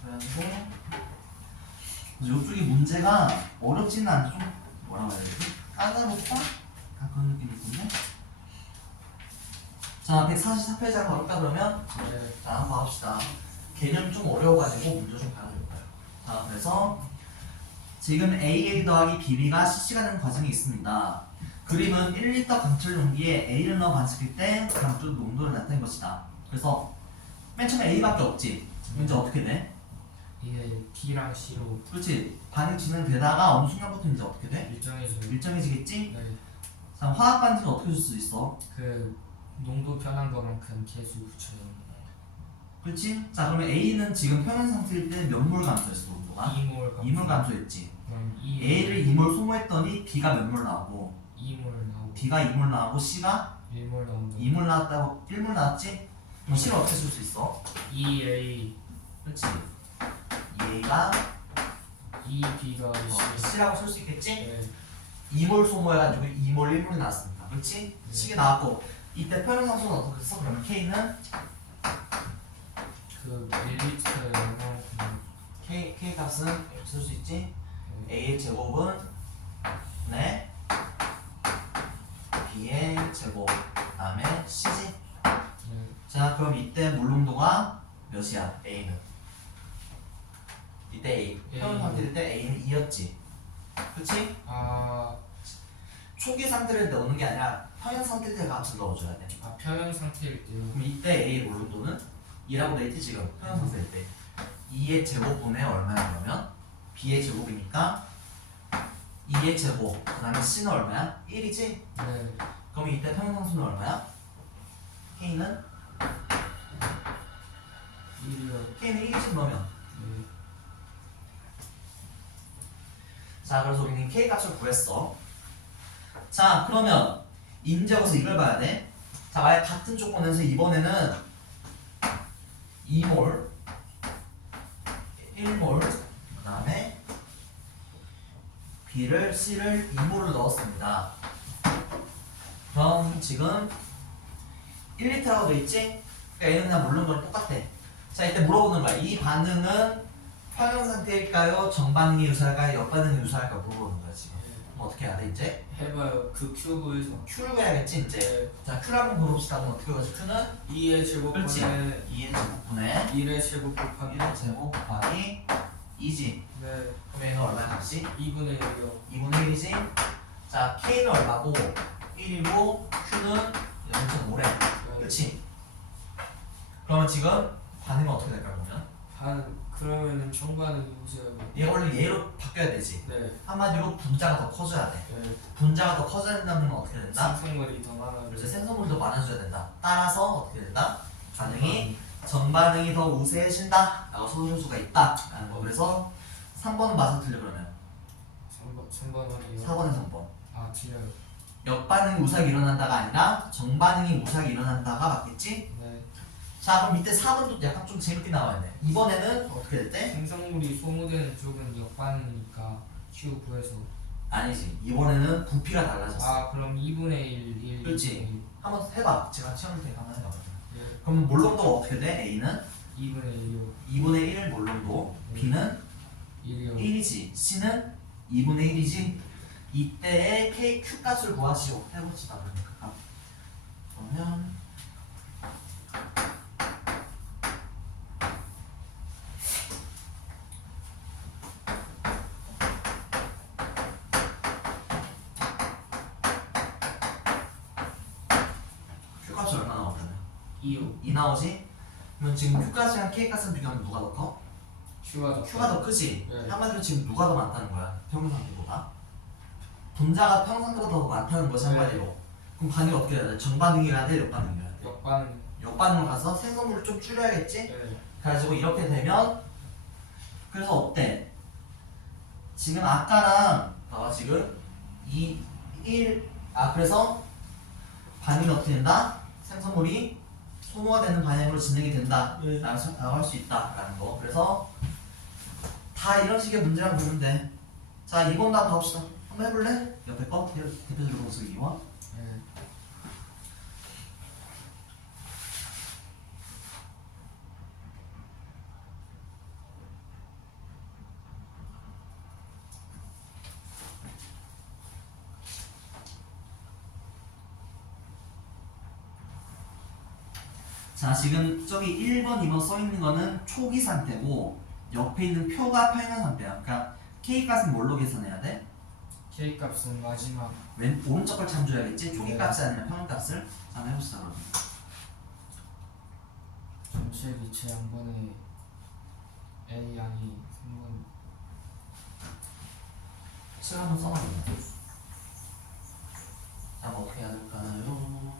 그래가지고 이쪽이 문제가 어렵지는 않죠. 좀 뭐라고 해야 되지? 까다롭다? 그런 느낌이 있군요. 자, 144페이지 한번 가볼까 그러면? 네. 자, 한번 봐봅시다. 개념이 좀 어려워가지고 문제 좀 봐야겠어요. 자, 그래서 지금 AA 더하기 BB가 CC가 되는 과정이 있습니다. 그림은 1리터 강철 용기에 A를 넣어 반죽할 때 강철 농도를 나타낸 것이다. 그래서 맨 처음에 A밖에 없지. 이제 어떻게 돼? 이게 B랑 C로 그렇지. 반응 진행되다가 어느 순간부터 이제 어떻게 돼? 일정해져요. 일정해지겠지? 네. 자, 화학 반응은 어떻게 줄 수 있어? 그 농도 변한 거만큼 계수 붙여요. 그렇지? 자, 그러면 A는 지금 평형 상태일 때 몇 몰 감소했어, 농도가? 2몰 2몰 감소했지. 그럼 2 A를 2몰 소모했더니 B가 몇 몰 나오고 2몰 나오고 B가 2몰 나오고 C가 1몰 나온다. 2몰 나왔다고 1몰 나왔지? 그럼 C를 어떻게 쓸 수 있어? 2A 그렇지. A가 2B가 C. C라고 쓸 수 있겠지? 네. 2몰 소모해가지고 2몰 1몰이 나왔습니다. 그렇지? 네. C가 나왔고 이때 평형상수는 어떻게 써? 그러면 K는 그 1리터에 얼마만큼 K 값은 이렇게 쓸 수 있지? A의 제곱은 네 B의 제곱 그다음에 C지? 네. 자, 그럼 이때 물농도가 몇이야? A는 이때 A 평형 상태일 때 A는 2였지. 그치? 아, 초기 상태를 넣는 게 아니라 평형 상태일 때 값을 넣어줘야 돼. 아 평형 상태일 때요. 그럼 이때 A 물농도는 2라고 돼 있지 지금 평형 상태일 때 2의 제곱분의 얼마야 그러면? B의 제곱이니까 2의 제곱 그 다음에 C는 얼마야? 1이지? 네. 그럼 이때 평형 상수는 얼마야? K는? 1이요. K는 1이지 그러면. 네. 자, 그래서 우리는 K 값을 구했어. 자, 그러면 인제여기서 이걸 봐야 돼. 자, 만약 같은 조건에서 이번에는 2몰 1몰 그 다음에 B를 C를 2몰을 넣었습니다. 그럼 지금 1리터라고 돼 있지? 그러니까 얘는 그냥 물는 거랑 똑같아. 자, 이때 물어보는 거야. 이 반응은 평형 상태일까요? 정반응이 유사할까요? 역반응이 유사할까요? 물어보는 거야 지금. 그럼 어떻게 해야 돼 이제? 해봐요. 그 큐브에서 Q를 구해야겠지 이제. 네. 자, Q를 한번 물어봅시다. 그럼 어떻게 구하지? Q는 2의 제곱분의 그렇지. 2의 제곱분의 1의 제곱 곱하기 1의 제곱 곱하기 2지. 네. 그럼 얘는 얼마야 값이? 2분의 1이요. 2분의 1이지? 자, K는 얼마고 1이고 Q는 0.5래. 그렇지? 그러면 지금 반응은 어떻게 될까요 그러면? 한 그러면은 정반응이 보세요. 얘가 원래 얘로 바뀌어야 되지. 네. 한마디로 분자가 더 커져야 돼. 네. 분자가 더 커져야 된다면 어떻게 된다? 생성물이 더 많아요. 그래서 생성물도 많아져야 된다. 따라서 어떻게 된다? 반응이 정반응이 더 우세해진다 라고 써줄 수가 있다 라는 거. 그래서 3번은 맞아 틀려 그러면 3번 어디요? 4번에 3번 아 틀려요. 역반응이 우사하게 일어난다가 아니라 정반응이 우사하게 일어난다가 맞겠지? 네. 자, 그럼 밑에 4번도 약간 좀 재밌게 나와있네. 이번에는 어떻게 됐대? 생성물이 소모되는 쪽은 역반응이니까 Q 구해서. 아니지. 이번에는 부피가 달라졌어. 아 그럼 2분의 1, 1. 그렇지. 한번 해봐. 제가 채울 테니까 한번 해봐. 네. 그럼 몰롱도가 어떻게 돼? A는 2분의 1이요. 2분의 1 몰롱도. B는 1이요. 1이지. C는 2분의 1이지. 이때의 KQ 값을 구하시오. 해봅시다. 그러면 Q 값이 얼마 나오잖아요? 2요. 2 나오지? 그러면 지금 Q 값이랑 K 값을 비교하면 누가 더 커? Q가 더 크지? 네. 한마디로 지금 누가 더 많다는 거야? 평상도보다. 분자가 평상도보다 더 많다는 거지 한마디로. 그럼 반응이 어떻게 해야 돼? 정반응이어야 돼? 역반응이어야 돼? 역반응. 역반응을 가서 생성물을 좀 줄여야겠지? 네. 그래가지고 이렇게 되면 그래서 어때? 지금 아까랑 봐봐 지금 2, 1 그래서 반응이 어떻게 된다? 생성물이 소모되는 방향으로 진행이 된다 네. 라고 할 수 있다 라는 거. 그래서 다 이런 식의 문제랑 보면 돼. 자 2번 답 가봅시다. 한번 해볼래? 옆에 거 대표적으로 공수 2번. 네. 자 지금 저기 1번 2번 써있는 거는 초기 상태고 옆에 있는 표가 평형 상태야. 그러니까 K값은 뭘로 계산해야 돼? K 값은 마지막. 오른쪽 걸 참조해야겠지? 초기 네. 값이 아니라 평형 값을. 자 한번 해봅시다 그러면. 전체 기체 양분의 N 양이 3분. 식 한번 써놔보자. 자 뭐 어떻게 해야 될까요?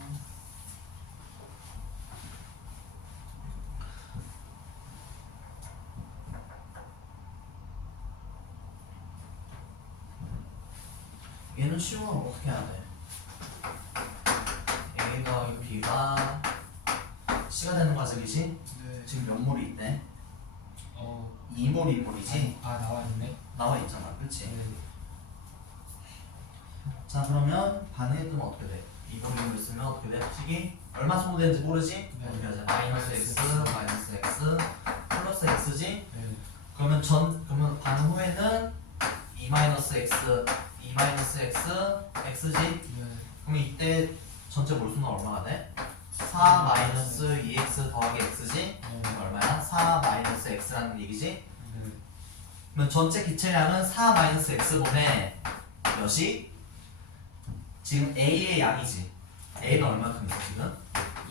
얘는 쉬워. 어떻게 해야 돼? A가 B가 C가 되는 과정이지? 네. 지금 몇 몰이 있대? 어. 2몰 2몰이지? 나와 있네. 나와 있잖아 그치? 네. 자 그러면 반응이 뜨면 어떻게 돼? 2몰 2몰 있으면 어떻게 돼? 식이 얼마 소모되는지 모르지? 네. 어떻게 하자? 마이너스 X 마이너스 X 플러스 X지? 네. 그러면 반응 후에는 2 마이너스 X 2 마이너스 X X지? 네. 그럼 이때 전체 몰수는 얼마가 돼? 4 마이너스 2x 더하기 x지? 그럼 얼마야? 4 마이너스 x라는 얘기지? 네. 그러면 전체 기체량은 4 마이너스 x분의 몇이? 지금 a의 양이지. a는 얼마큼 있어 지금?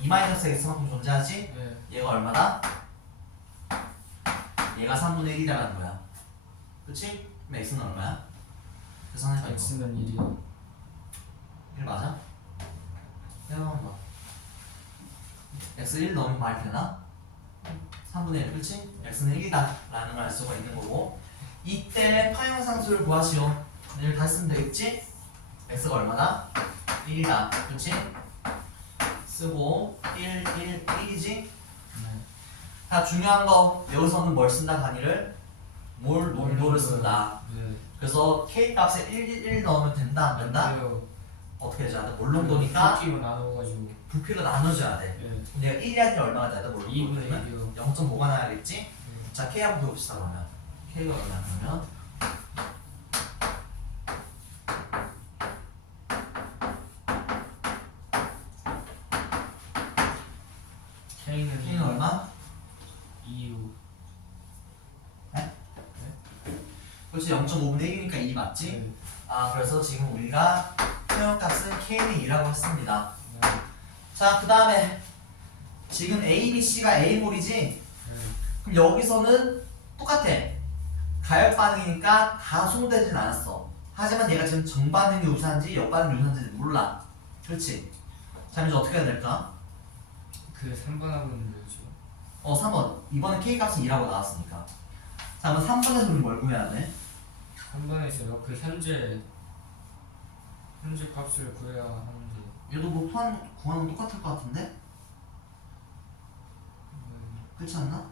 2 마이너스 x만큼 존재하지? 네. 얘가 얼마다? 얘가 3분의 1이라는 거야. 그치? 그럼 x는 얼마야? 계산해봐 이거. X는 1이요. 1 맞아? 해봐봐. x 1 넣으면 말 되나? 3분의 1 그치? x는 1이다 라는 걸 알 수가 있는 거고 이때 파형상수를 구하시오. 얘를 다시 쓰면 되겠지? x가 얼마다? 1이다 그치? 쓰고 1, 1, 1이지? 네. 자 중요한 거 여기서는 뭘 쓴다 단위를? 몰농도를 쓴다. 네. 그래서 k 값에 1 넣으면 된다 안 된다? 돼요. 어떻게 해줘야 돼? 몰농도니까 Q로 나눠가지고. 부피로 나눠줘야 돼. 네. 내가 1이 아니라 얼마가 돼야 돼? 2분의 1이요. 0.5가 나야겠지? 네. 자 K 한번 배웁시다 그러면. K가 얼마냐면 K는 얼마? 2요. 그렇지 0.5분의 1이니까 2 맞지? 네. 그래서 지금 우리가 표현값은 K는 2라고 했습니다. 네. 자 그 다음에 지금 A, B, C가 A몰이지? 네. 그럼 여기서는 똑같아. 가역 반응이니까 다 소모되진 않았어. 하지만 얘가 지금 정반응이 우세한지 역반응이 우세한지 몰라. 그렇지? 자 이제 어떻게 해야 될까? 그 3번 하고는 뭐죠? 3번. 이번에 K 값은 2라고 나왔으니까. 자 그럼 3번에서 우리 뭘 구해야 돼? 3번에서요. 그 현재 값을 구해야 하는데. 얘도 뭐 구하는 건 똑같을 것 같은데? 그렇지 않나?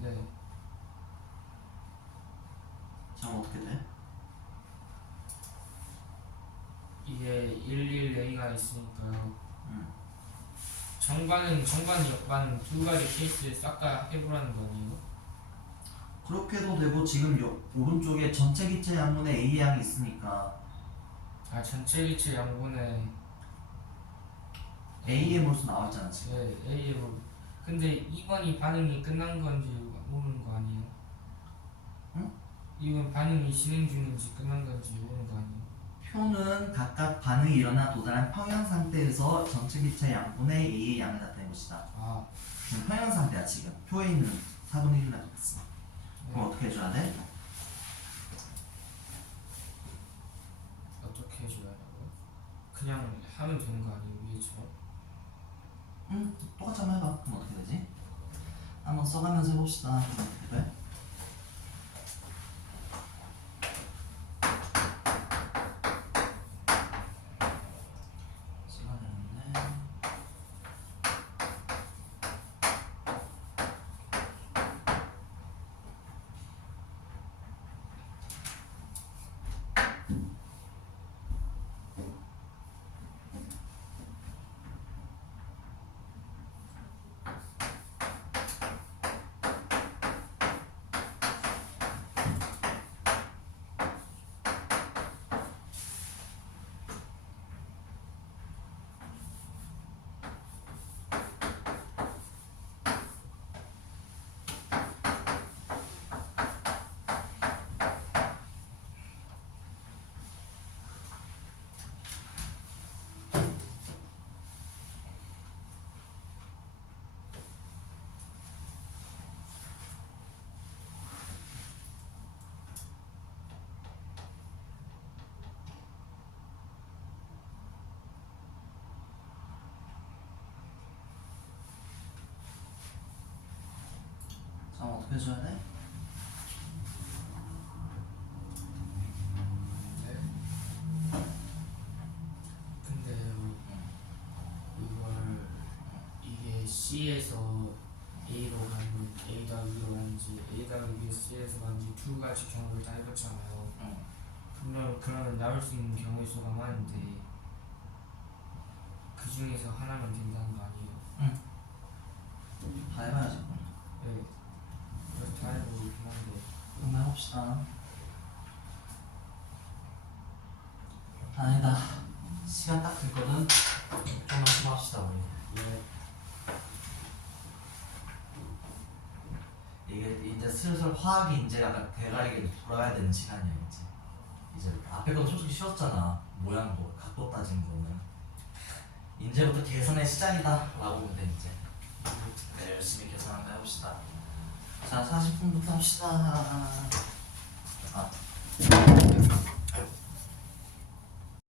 네. 자 그럼 어떻게 돼? 이게 11A가 있으니까요. 정반은 역반 두 가지 케이스를 싹 다 해보라는 거 아니에요? 그렇게도 되고 지금 오른쪽에 전체 기체 양분에 A 양이 있으니까 아 전체 기체 양분에 A의 몰수 나왔잖아 지금. 네, A로. 근데 2번이 반응이 끝난 건지 모르는 거 아니에요? 응? 2번 반응이 진행 중인지 끝난 건지 모르는 거 아니에요? 표는 각각 반응이 일어나 도달한 평형 상태에서 전체 기체 양분의 A의 양을 나타낸 것이다. 아, 지금 평형 상태야 지금. 표에 있는 4분의 1을 나타냈어. 그럼 어떻게 해줘야 돼? 어떻게 해줘야 하고? 그냥 하면 되는 거 아니에요? 위에처럼? 응, 똑같이 한번 해봐. 그럼 어떻게 되지? 한번 써가면서 해봅시다. 그럼 어떻게 돼? 시간이 없네. 자, 어떻게 해줘야 돼? 네. 근데요, 이걸 이게 C에서 A로 가는 A 더하기로 가는지 A 더하기 C에서 가는지 두 가지 경우를 다 해봤잖아요. 그러면 나올 수 있는 경우의 수가 많은데 그 중에서 하나만 된다는 거 아니에요? 다 해봐야지. 그럼. 네. 그래서 다 해보고 있긴 한데. 한번 해봅시다. 아니다. 시간 딱 됐거든. 좀만 좀 합시다 우리. 네. 이게 이제 슬슬 화학이 이제 약간 대가리가 돌아가야 되는 시간이야 이제 앞에 건 솔직히 쉬웠잖아. 모양도 각도 따지는 거는 이제부터 계산의 시작이다 라고 보면 돼 이제. 네, 열심히 계산 한번 해봅시다. 자 40분부터 합시다. 아